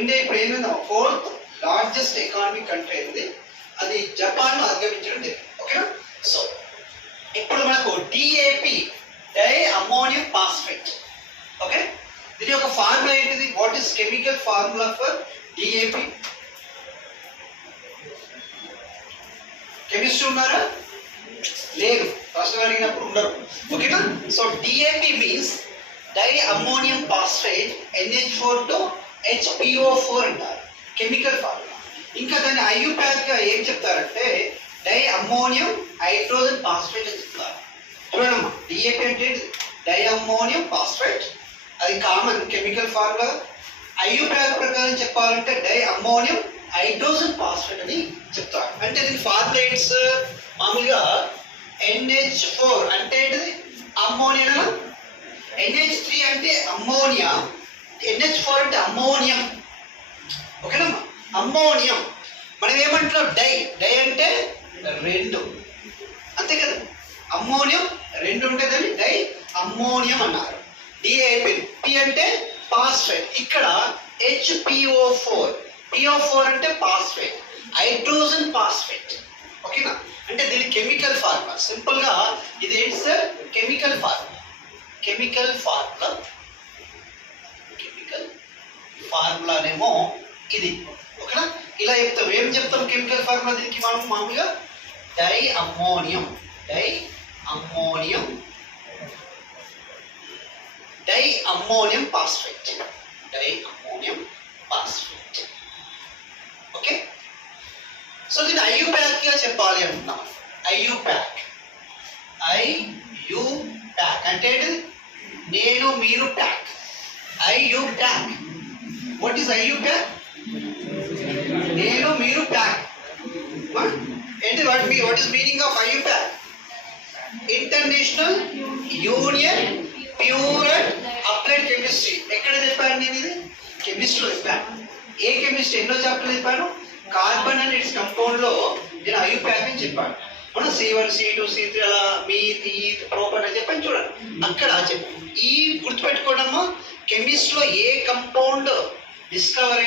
India ఇప్పుడు ఏమైందా 4th largest economic country అయింది, అది జపాన్ అధిగమించడం జరిగింది. ఓకేనా. సో ఇప్పుడు మనకు DAP, di ammonium phosphate. Okay, దీని యొక్క ఫార్ములా ఏంటిది? What is chemical formula for DAP? Chemistry ఉన్నారా? లేదు, ప్రశ్న అడిగినప్పుడు ఉండరు. ఓకేనా. So DAP means di ammonium phosphate, NH4 to HPO4 అంటారు కెమికల్ ఫార్ములా. ఇంకా దాన్ని IUPAC గా ఏం చెప్తారంటే డై అమ్మోనియం హైడ్రోజన్ ఫాస్ఫేట్ అని చెప్తారు. చూడమ్మా, డిఏపి అంటే డై అమ్మోనియం ఫాస్ఫేట్, అది కామన్ కెమికల్ ఫార్ములా. IUPAC ప్రకారం చెప్పాలంటే డై అమ్మోనియం హైడ్రోజన్ ఫాస్ఫేట్ అని చెప్తారు. అంటే దీని ఫార్ములేట్స్ మామూలుగా NH4 అంటే ఏంటిది? అమ్మోనియా. NH3 అంటే అమ్మోనియా, NH4 అంటే అమ్మోనియం. ఓకేనమ్మా, అమ్మోనియం. మనం ఏమంటున్నాం? డై. డై అంటే రెండు, అంతే కదా. అమ్మోనియం రెండు ఉంటుందని డై అమ్మోనియం అన్నారు. డిఏపి. పి అంటే ఫాస్ఫేట్, ఇక్కడ HPO4. PO4 అంటే ఫాస్ఫేట్, హైడ్రోజన్ ఫాస్ఫేట్. ఓకేనా. అంటే దీని కెమికల్ ఫార్ములా సింపుల్ గా ఇది ఏంటి sir? Chemical formula. Chemical formula, chemical ఫార్ములానేమో ఇది. ఓకేనా. ఇలా చెప్తాం. ఏం చెప్తాం కెమికల్ ఫార్ములా దీనికి? మనం మామూలుగా di ammonium, di ammonium, di ammonium phosphate, di ammonium phosphate. Okay. So దీన్ని IUPAC గా చెప్పాలి అంటున్నాం. IUPAC, IUPAC అంటే నేను మీరు pack. IUPAC. What is IUPAC? నేను మీరు ప్యాక్ ఏంటి? What is meaning of IUPAC? International union pure and applied chemistry. ఎక్కడ చెప్పాను నేను ఇది? కెమిస్ట్రీలో చెప్పాను. ఏ కెమిస్ట్రీ? ఎన్నో చాప్టర్ చెప్పాను? కార్బన్ అండ్ ఇట్స్ కంపౌండ్ లో నేను IUPAC అని చెప్పాను. మనం C1, C2, C3 అలా మీత్, ఈత్, ప్రోపన్ అని చెప్పని చూడండి, అక్కడ చెప్పాను. ఈ గుర్తుపెట్టుకోవడము, కెమిస్ట్రీలో ఏ కంపౌండ్ డిస్కవర్